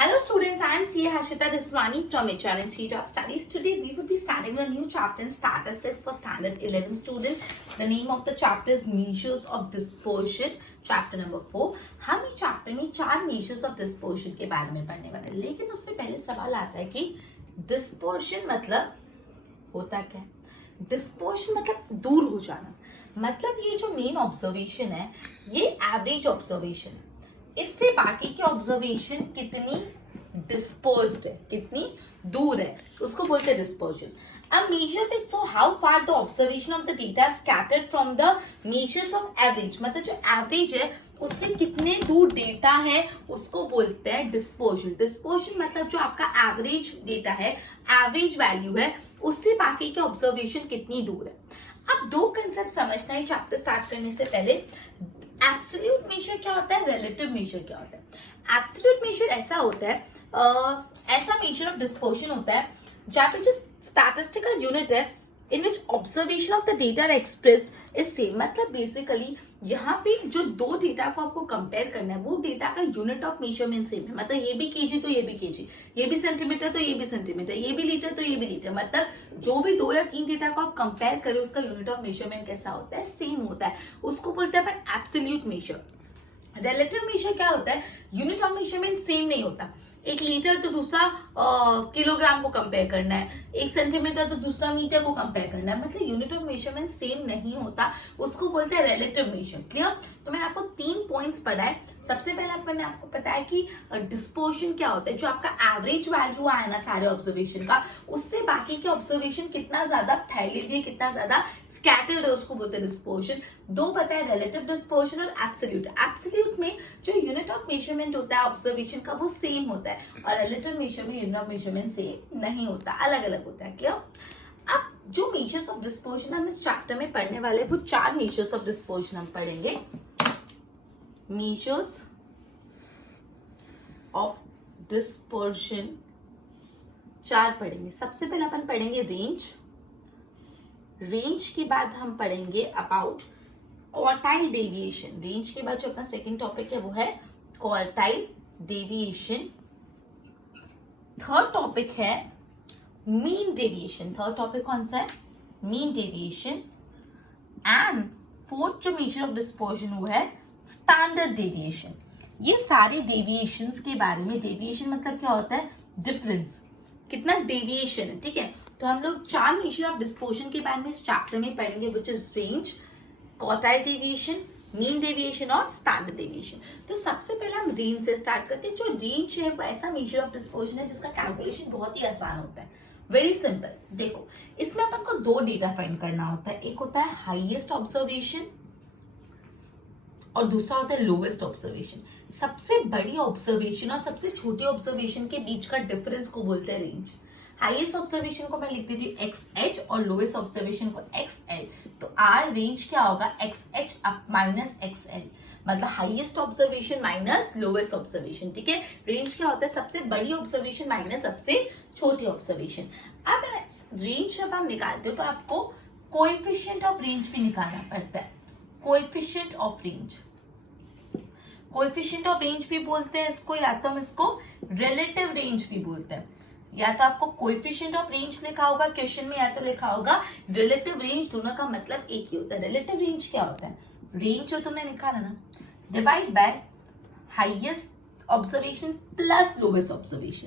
Hello students, I am CA Harshita Riswani from HR Institute of Studies. Today we will be starting a new chapter in Statistics for Standard 11 students. The name of the chapter is Measures of Dispersion, chapter number 4. हम इस chapter में 4 measures of dispersion के बारे में पढ़ने वाले हैं, लेकिन उससे पहले सवाल आता है कि dispersion मतलब होता क्या है? Dispersion मतलब दूर हो जाना, मतलब ये जो मेन ऑब्जर्वेशन है ये एवरेज ऑब्जर्वेशन है, इससे बाकी के ऑब्जर्वेशन कितनी डिस्पर्स्ड है, कितनी दूर है, उसको बोलते हैं dispersion. A measure which show how far the observation of the data is scattered from the measures of average, मतलब जो एवरेज है उससे कितने दूर डेटा है उसको बोलते हैं डिस्पर्जन. डिस्पर्जन मतलब जो आपका एवरेज डेटा है, एवरेज वैल्यू है, उससे बाकी के ऑब्जर्वेशन कितनी दूर है. अब दो कंसेप्ट समझना है चैप्टर स्टार्ट करने से पहले. एब्सोल्यूट मेजर क्या होता है, रिलेटिव मेजर क्या होता है. एब्सोल्यूट मेजर ऐसा होता है, ऐसा मेजर ऑफ डिस्पर्शन होता है जहाँ पे जो स्टैटिस्टिकल यूनिट है in which observation of the data expressed is same. मतलब बेसिकली यहाँ पे जो दो डेटा को आपको कंपेयर करना है वो डेटा का यूनिट ऑफ मेजरमेंट सेम है. मतलब ये भी केजी तो ये भी केजी, ये भी सेंटीमीटर तो ये भी सेंटीमीटर, ये भी लीटर तो ये भी लीटर. मतलब जो भी 2 या 3 डेटा को आप कंपेयर करें उसका यूनिट ऑफ मेजरमेंट कैसा होता है, सेम होता है. उसको बोलते हैं अपन एब्सोल्यूट मेजर. रिलेटिव मेजर क्या होता है, यूनिट ऑफ मेजरमेंट सेम नहीं होता. एक लीटर तो दूसरा किलोग्राम को कंपेयर करना है, एक सेंटीमीटर तो दूसरा मीटर को कंपेयर करना है. मतलब यूनिट ऑफ मेजरमेंट सेम नहीं होता, उसको बोलते हैं रिलेटिव मेजर. क्लियर. तो मैंने आपको 3 पॉइंट्स पढ़ाए. सबसे पहले मैंने आपको बताया कि डिस्पर्शन क्या होता है, जो आपका एवरेज वैल्यू आया ना सारे ऑब्जर्वेशन का, उससे बाकी के ऑब्जर्वेशन कितना ज्यादा फैले हुए, कितना ज्यादा स्कैटर्ड है, उसको बोलते हैं डिस्पर्शन. दो बताए, रिलेटिव डिस्पर्शन और एब्सोल्यूट. एब्सोल्यूट में जो यूनिट ऑफ मेजरमेंट होता है ऑब्जर्वेशन का वो सेम होता है, और रिलेटिव मेजर में यूनिट ऑफ मेजरमेंट सेम नहीं होता, अलग अलग होता है. क्लियर. अब जो मेजर्स ऑफ डिस्पर्शन हम इस चैप्टर में पढ़ने वाले हैं वो 4 मेजर्स ऑफ डिस्पर्शन हम पढ़ेंगे. मेजर्स ऑफ डिस्पर्शन 4 पढ़ेंगे. सबसे पहले अपन पढ़ेंगे रेंज. रेंज के बाद हम पढ़ेंगे अबाउट क्वार्टाइल डेविएशन. रेंज के बाद जो अपना सेकंड टॉपिक है वो है क्वार्टाइल डेविएशन. थर्ड टॉपिक है मीन डेविएशन. थर्ड टॉपिक कौन सा है, मीन डेविएशन. एंड फोर्थ जो मेजर ऑफ डिस्पर्शन वो है स्टैंडर्ड डेविएशन. ये सारे डेविएशंस के बारे में, डेविएशन मतलब क्या होता है, डिफरेंस, कितना डेविएशन है. ठीक है. तो हम लोग 4 मेजर ऑफ डिस्पर्शन के बारे में इस चैप्टर में पढ़ेंगे, which is range, quartile deviation, mean deviation और स्टैंडर्ड डेविएशन. तो सबसे पहले हम रेंज से स्टार्ट करते हैं. जो रेंज है वो ऐसा मेजर ऑफ डिस्पर्शन है जिसका कैलकुलेशन बहुत ही आसान होता है, वेरी सिंपल. देखो, इसमें अपन को 2 डेटा फाइंड करना होता है. एक होता है हाईएस्ट ऑब्जर्वेशन और दूसरा होता है लोवेस्ट ऑब्जर्वेशन. सबसे बड़ी ऑब्जर्वेशन और सबसे छोटी ऑब्जर्वेशन के बीच का डिफरेंस को बोलते हैं रेंज. हाईएस्ट ऑब्जर्वेशन को मैं लिख देती हूँ XH और लोवेस्ट ऑब्जर्वेशन को XL. तो आर रेंज क्या होगा, XH अप माइनस XL, मतलब highest observation minus lowest observation. ठीक है. रेंज क्या होता है, सबसे बड़ी ऑब्जर्वेशन माइनस सबसे छोटी ऑब्जर्वेशन. अब रेंज जब आप निकालते हो तो आपको कोएफिशिएंट ऑफ रेंज भी निकालना पड़ता है. Coefficient of range, coefficient of range भी बोलते हैं इसको, या तो हम इसको रिलेटिव रेंज भी बोलते हैं. या तो आपको कोएफिशिएंट ऑफ रेंज लिखा होगा क्वेश्चन में, या तो लिखा होगा रिलेटिव रेंज. दोनों का मतलब एक ही होता है. रिलेटिव रेंज क्या होता है, रेंज जो तुमने निकाला ना, divide by highest observation plus lowest observation.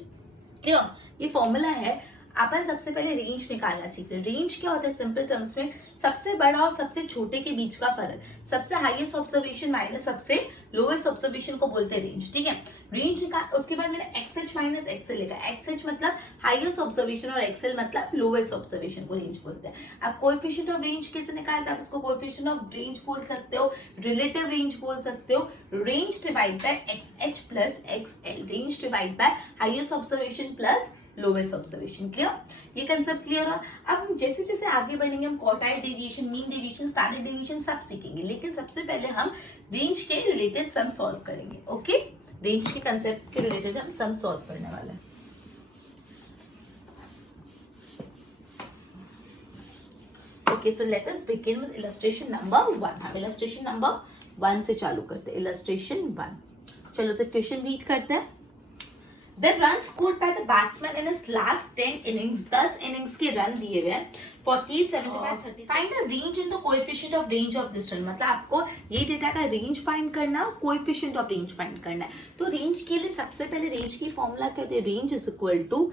Clear. ये फॉर्मूला है. अपन सबसे पहले रेंज निकालना सीखते हैं. रेंज क्या होता है, सिंपल टर्म्स में सबसे बड़ा और सबसे छोटे के बीच का फर्क. सबसे हाईएस्ट ऑब्जर्वेशन माइनस सबसे लोवेस्ट ऑब्जर्वेशन को बोलते हैं रेंज. ठीक है. रेंज निकाल, उसके बाद मैंने XH माइनस XL लिखा. XH मतलब हाईएस्ट ऑब्जर्वेशन और XL मतलब लोवेस्ट ऑब्जर्वेशन को रेंज बोलते हैं. अब कोएफिशिएंट ऑफ रेंज कैसे निकालते हैं, आप इसको कोएफिशिएंट ऑफ रेंज बोल सकते हो, रिलेटिव रेंज बोल सकते हो. Range divide by XH plus XL, range divide by highest observation plus lowest observation. Clear. ये कंसेप्ट क्लियर है. अब जैसे जैसे आगे बढ़ेंगे हम quartile deviation, mean deviation, standard deviation सब सीखेंगे, लेकिन सबसे पहले हम रेंज के रिलेटेड सम सॉल्व करेंगे. ओके. रेंज के कंसेप्ट के रिलेटेड हम सम सॉल्व करने वाले हैं. Okay, so let us begin with illustration number 1. हम इलस्ट्रेशन नंबर 1 से चालू करते हैं. इलस्ट्रेशन 1. चलो तो क्वेश्चन रीड करते हैं. The runs scored by the batsman in his last 10 innings, 10 innings के रन दिए हुए हैं 48, 75, 30. Find the range and the coefficient of range of this run. मतलब आपको ये डेटा का रेंज फाइंड करना और कोएफिशिएंट ऑफ रेंज फाइंड करना है. तो रेंज के लिए सबसे पहले रेंज की फॉर्मूला क्या होती है? Range is equal to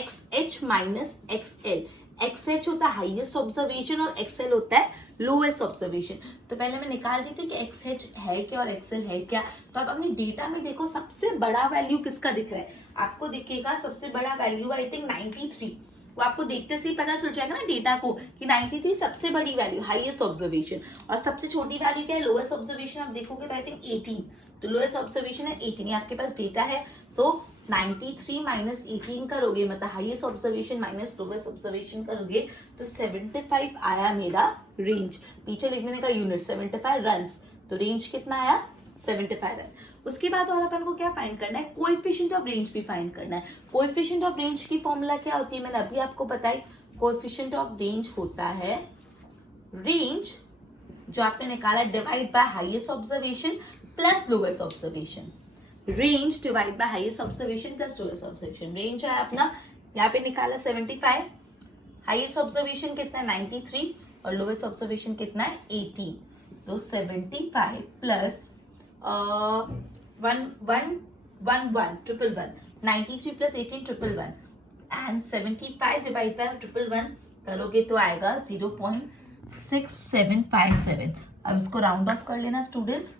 XH minus XL. XH होता है हाईएस्ट ऑब्जर्वेशन और XL होता है लोएस्ट ऑब्जर्वेशन. तो पहले मैं निकाल देती हूँ कि XH है क्या और XL है क्या. तो आप अपने डेटा में देखो सबसे बड़ा वैल्यू किसका दिख रहा है. आपको दिखेगा सबसे बड़ा वैल्यू आई थिंक 93. वो आपको देखते से ही पता चल जाएगा ना डेटा को कि 93 सबसे बड़ी वैल्यू हाईएस्ट ऑब्जर्वेशन. और सबसे छोटी वैल्यू क्या है? Lowest observation. आप देखोगे तो आई थिंक 18. तो लोएस्ट ऑब्जर्वेशन है 18. ये आपके पास डेटा है. सो 93 माइनस 18 करोगे मतलब highest observation minus lowest observation करोगे तो 75 आया मेरा रेंज. पीछे लिखने का यूनिट 75 रन्स. तो रेंज कितना आया? 75 रन. उसके बाद और अपन को क्या फाइंड करना है? कोएफिशिएंट ऑफ रेंज भी फाइंड करना है. कोएफिशिएंट ऑफ रेंज की फॉर्मूला क्या होती है? मैंने अभी आपको बताई. कोएफिशिएंट ऑफ रेंज होता है रेंज जो आपने निकाला divide by highest observation plus lowest observation. Range divide by highest observation plus lowest observation. Range है अपना यहाँ पे निकाला 75. हाईएस्ट ऑब्जर्वेशन कितना है? 93 और लोएस्ट ऑब्जर्वेशन कितना है? 18. तो 75 plus 111 93 plus 18 111 and 75 divide by 111 करोगे तो आएगा 0.6757. अब इसको राउंड ऑफ कर लेना स्टूडेंट्स.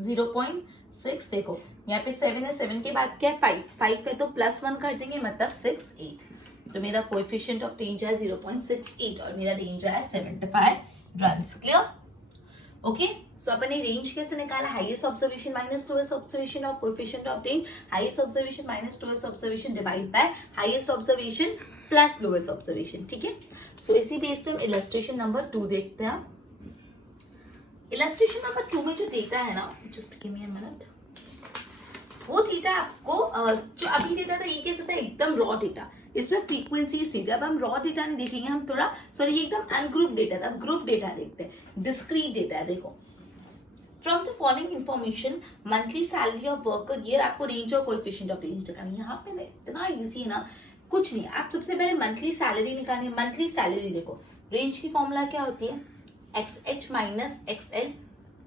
0.6 देखो यहाँ पे 7 है. 7 के बाद क्या है? 5 पे तो +1 कर देंगे मतलब 68. तो मेरा कोएफिशिएंट ऑफ रेंज है 0.68 और मेरा रेंज है 75 रन्स. क्लियर? ओके. सो अपन ने रेंज कैसे निकाला? Highest observation minus lowest observation और coefficient of range highest observation minus lowest observation divide by highest observation plus lowest observation. ठीक है. सो इसी बेस पे हम इलस्ट्रेशन नंबर 2 देखते हैं. इलस्ट्रेशन नंबर 2 में जो डेटा है ना, just give me a minute. वो डेटा आपको जो अभी डेटा था ये कैसे था? एकदम रॉ डेटा. इसमें फ्रीक्वेंसीज थी. अब हम रॉ डेटा नहीं देखेंगे, हम थोड़ा सॉरी ये एकदम अनग्रुप डेटा था. अब ग्रुप डेटा देखते हैं. डिस्क्रीट डेटा है. देखो from the following information monthly salary of worker year. आपको रेंज और कोएफिशिएंट ऑफ रेंज निकालनी. यहाँ पे इतना इजी है ना, कुछ नहीं. आप सबसे पहले मंथली सैलरी निकालनी है. मंथली सैलरी देखो रेंज की फॉर्मूला क्या होती है? XH minus XL.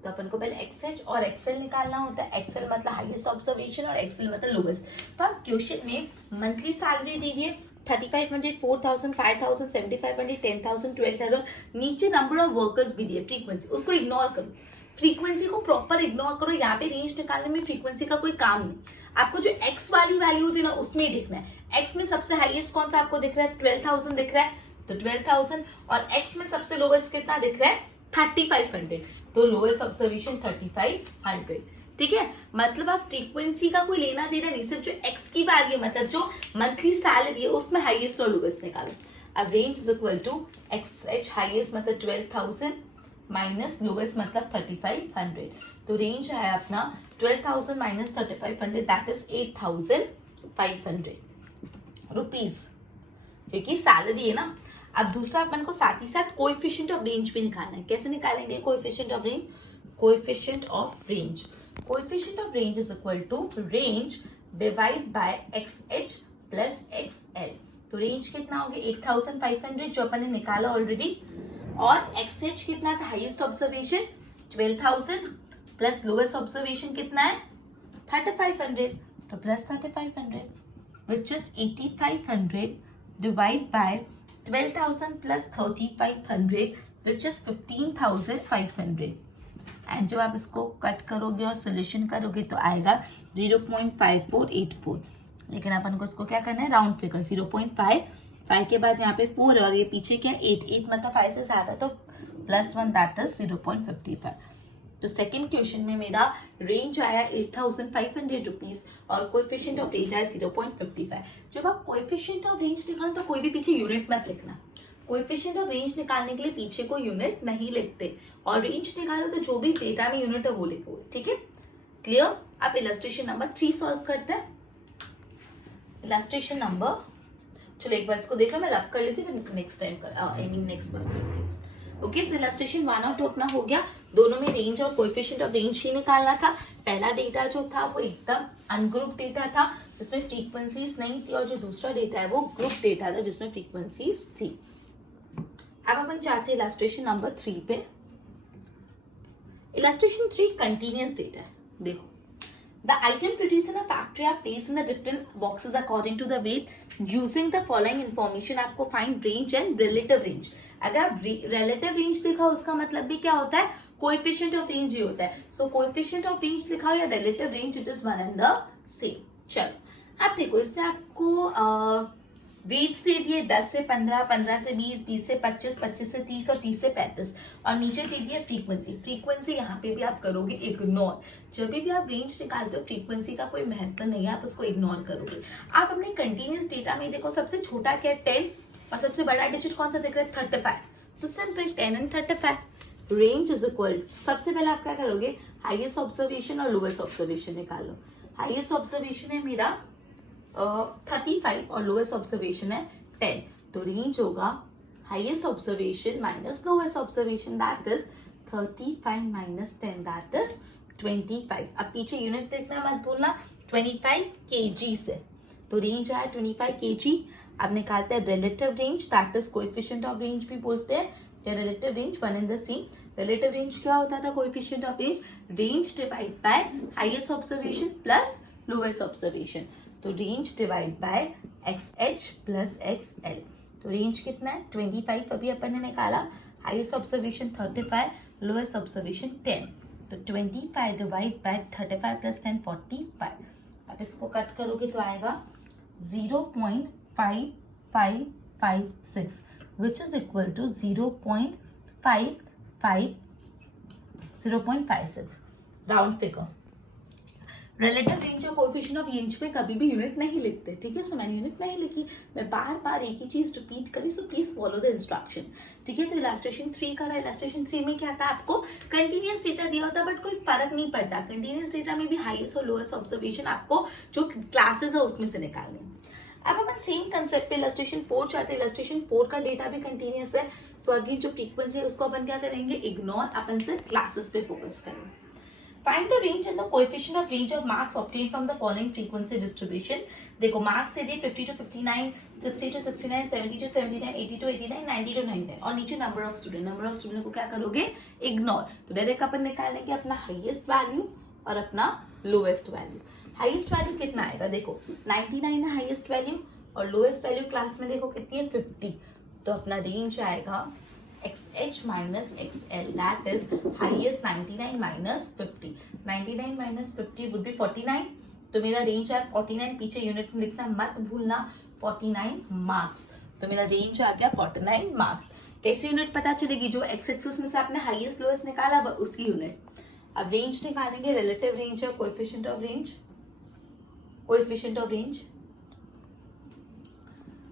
तो अपन को पहले XH और XL निकालना होता है. XL मतलब हाईएस्ट ऑब्जर्वेशन और XL मतलब लोएस्ट. तो आप क्वेश्चन में मंथली सैलरी दी है 3500, 4000, 5000, 7500, 10000, 12000. नीचे नंबर ऑफ वर्कर्स भी दिए. फ्रीक्वेंसी उसको इग्नोर करो. फ्रीक्वेंसी को प्रॉपर इग्नोर करो. यहाँ पे रेंज निकालने में फ्रीक्वेंसी का कोई काम नहीं. आपको जो X वाली वैल्यू थी ना उसमें ही देखना है. X में सबसे हाईएस्ट कौन सा आपको दिख रहा है? 12000 दिख रहा है. तो 12000 और X में सबसे लोएस्ट कितना दिख रहा है? 3500. तो लोएस्ट ऑब्जर्वेशन 3500. ठीक है. मतलब आप फ्रीक्वेंसी का कोई लेना देना नहीं, सिर्फ जो X की वैल्यू मतलब जो मंथली सैलरी है उसमें हाईएस्ट और लोएस्ट निकालो. अब range is equal to XH highest मतलब 12000 माइनस लोएस्ट मतलब 3500. तो रेंज है अपना 12000 माइनस 3500 दैट इज 8500 रुपीज. क्योंकि सैलरी है ना. अब दूसरा अपन को साथ ही साथ कोएफिशिएंट ऑफ रेंज भी निकालना है. कैसे निकालेंगे coefficient of range? Coefficient of range. Coefficient of range is equal to range divide by XH plus XL. तो रेंज कितना हो गया? 8500 जो अपन ने निकाला ऑलरेडी. और XH कितना था? Highest observation 12000 plus lowest observation कितना है? 3500. तो plus 3500 which is 8500 divide by 12,000 plus 3,500 which is 15,500. And जब आप इसको कट करोगे और सोल्यूशन करोगे तो आएगा 0.5484. लेकिन अपन को इसको क्या करना है? राउंड फिगर 0.5 के बाद यहाँ पे 4 और ये पीछे क्या 8 मतलब 5 से ज्यादा तो +1 दैट इज 0.55. तो सेकंड क्वेश्चन में मेरा रेंज आया 8500 रुपीज और कोएफिशिएंट ऑफ रेंज आया 0.55. जब आप कोएफिशिएंट ऑफ रेंज निकालो तो कोई भी पीछे यूनिट मत लिखना. कोएफिशिएंट ऑफ रेंज निकालने के लिए पीछे कोई यूनिट नहीं लिखते. और रेंज निकालो तो जो भी डेटा में यूनिट है वो लिखो. ठीक है. क्लियर? आप इलस्ट्रेशन नंबर 3 सॉल्व करते हैं. इलस्ट्रेशन नंबर चलो एक बार इसको देख लो. मैं रब कर लेती हूँ नेक्स्ट टाइम नेक्स्ट बार. ओके. सो इलस्ट्रेशन 1 और 2 अपना हो गया. दोनों में रेंज और कोएफिशिएंट ऑफ रेंज ही निकालना था. पहला डेटा जो था वो एकदम अनग्रुप डेटा था. जिसमें फ्रीक्वेंसीज नहीं थी, और जो दूसरा डेटा है वो ग्रुप डेटा था जिसमें फ्रीक्वेंसीज थी। अब अपन जाते हैं इलस्ट्रेशन नंबर 3 पे। इलस्ट्रेशन 3 कंटिन्यूअस डेटा है। देखो, the item produced in a factory are placed in the different boxes according to the weight. Using the following information आपको find range and relative range। अगर आप relative range लिखा उसका मतलब भी क्या होता है, कोएफिशिएंट ऑफ रेंज ही होता है। सो कोएफिशिएंट ऑफ रेंज लिखा या relative range, it is one and the same. चलो अब देखो, इसमें आपको वेट्स दे दिए 10 से 15, 15 से 20, 20 से 25, 25 से 30 और 30 से 35, और नीचे दे दिए फ्रीक्वेंसी। फ्रीक्वेंसी यहाँ पे भी आप करोगे इग्नोर। जब भी आप रेंज निकालते हो फ्रीक्वेंसी का कोई महत्व नहीं है, आप उसको इग्नोर करोगे। आप अपने कंटिन्यूअस डेटा में देखो, सबसे छोटा क्या है 10, और सबसे बड़ा डिजिट कौन सा दिख रहा है 35। तो simple 10 and 35। Range is equal, सबसे पहले आप क्या करोगे, हाईएस्ट ऑब्जर्वेशन और लोएस्ट ऑब्जर्वेशन निकाल लो। हाईएस्ट ऑब्जर्वेशन है मेरा 35 और लोएस्ट ऑब्जर्वेशन है 10। तो रेंज होगा highest observation minus lowest observation, that is 35 minus 10, that is 25। अब पीछे यूनिट लिखना मत भूलना, 25 kg से। तो रेंज आया 25 kg। अब निकालते हैं relative range, that is coefficient of range भी बोलते हैं, या relative range, one and the same. Relative range क्या होता था, coefficient of range, range divide by highest observation plus lowest observation. तो range divide by XH plus XL। तो range कितना है 25, अभी अपन ने निकाला। Highest observation 35, lowest observation 10। तो 25 डिवाइड बाय 35 प्लस 10, 45। अब इसको कट करोगे तो आएगा 0.5556, which is equal to 0.56 round figure. Relative range और कोएफिशिएंट ऑफ रेंज में कभी भी यूनिट नहीं लिखते, ठीक है। सो मैंने यूनिट नहीं लिखी, मैं बार बार एक ही चीज रिपीट करी, so please follow the instruction, ठीक है। तो इलस्ट्रेशन 3 का रहा। इलस्ट्रेशन 3 में क्या था, आपको कंटिन्यूअस डेटा दिया होता, बट कोई फर्क नहीं पड़ता। कंटिन्यूअस डेटा में भी हाईएस्ट और लोएस्ट ऑब्जर्वेशन आपको जो क्लासेस है उसमें से निकालने। अब अपन सेम कंसेप्ट पे इलस्ट्रेशन 4 चाहते हैं। इलस्ट्रेशन 4 का डेटा भी कंटिन्यूअस है, सो अगेन जो फ्रीक्वेंसी है उसको अपन क्या करेंगे, इग्नोर, अपन सिर्फ क्लासेस पे फोकस करेंगे। Find the range and the coefficient of range of marks obtained from the following frequency distribution। देखो मार्क्स से दिए 50 to 59, 60 to 69, 70 to 79, 80 to 89, 90 to 99, और नीचे number of student. Number of student को क्या करोगे, इग्नोर। तो डायरेक्ट अपन निकालेंगे अपना हाईएस्ट वैल्यू और अपना लोएस्ट वैल्यू। हाईएस्ट वैल्यू कितना आएगा, देखो 99 है हाईएस्ट वैल्यू, और लोएस्ट वैल्यू क्लास में देखो कितनी है 50। तो अपना रेंज आएगा XH minus XL, that is highest 99 minus 50. 99 minus 50 would be 49. तो मेरा रेंज है 49, पीछे यूनिट में लिखना मत भूलना, 49 मार्क्स। तो मेरा रेंज आ गया 49 मार्क्स। कैसी यूनिट पता चलेगी, जो एक्स एक्सिस में से आपने हाईएस्ट लोएस्ट निकाला उसकी यूनिट। अब रेंज निकालेंगे, रिलेटिव रेंज है, coefficient of range. Coefficient of range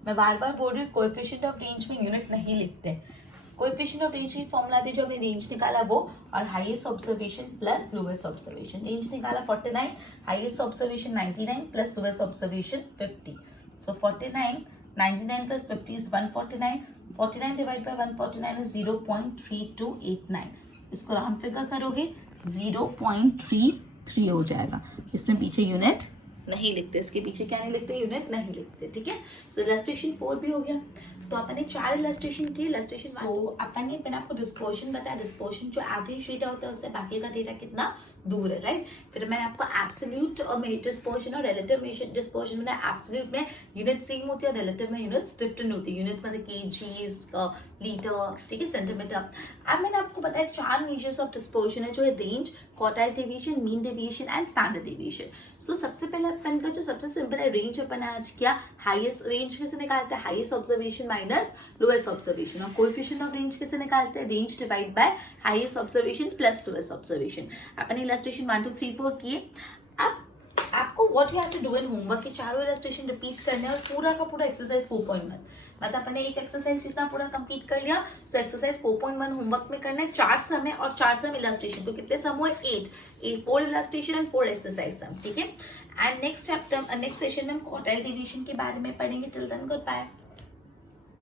मैं बार बार बोल रही हूँ, कोएफिशिएंट ऑफ रेंज में यूनिट नहीं लिखते। कोएफिशिएंट ऑफ रेंज की फॉर्मूला थी, जो हमने रेंज निकाला वो, और highest observation plus lowest observation. Range निकाला 49, highest observation 99 plus lowest observation 50। So 49, 99 plus 50 is 149। 49 divide by 149 is 0.3289। इसको राउंड फिगर करोगे 0.33 हो जाएगा। इसमें पीछे यूनिट नहीं लिखते, इसके पीछे क्या नहीं लिखते, यूनिट नहीं लिखते, ठीक है। सो इलस्ट्रेशन 4 भी हो गया। तो अपन ने 4 इलस्ट्रेशन किए। इलस्ट्रेशन अपन ने मैंने आपको डिस्पर्शन बताया, डिस्पर्शन जो एवरेज डेटा होता है उससे बाकी का डेटा कितना दूर है, राइट। फिर मैंने आपको एब्सोल्यूट डिस्पर्शन और रिलेटिव डिस्पर्शन में, एब्सोल्यूट में यूनिट सेम होती है और रिलेटिव में यूनिट्स डिफरेंट होती है। यूनिट मतलब केजीज, लीटर, ठीक है, सेंटीमीटर। अब मैंने आपको बताया 4 मेजर्स ऑफ डिस्पर्शन है, जो है range, quartile deviation, mean deviation and standard deviation. So सबसे पहले अपन का जो सबसे सिंपल है, रेंज अपन आज क्या, हाईएस्ट रेंज कैसे निकालते हैं, highest observation minus lowest observation. और कोएफिशिएंट ऑफ रेंज कैसे निकालते हैं, range divide by highest observation plus lowest observation. अपन इलस्ट्रेशन 1 2 3 4 किए। अब आपको what you have to do in homework के चारों इलस्ट्रेशन रिपीट करने और पूरा का पूरा एक्सरसाइज 4.1, मतलब अपने एक एक्सरसाइज जितना पूरा कंप्लीट कर लिया। सो एक्सरसाइज 4.1 होमवर्क में करना है। 4 सम है और 4 सम इलस्ट्रेशन, तो कितने सम हुए 8, 4 इलस्ट्रेशन एंड 4 एक्सरसाइज सम, ठीक है। And next chapter next session में हम क्वार्टाइल डेविएशन के बारे में पढ़ेंगे। Till then good bye.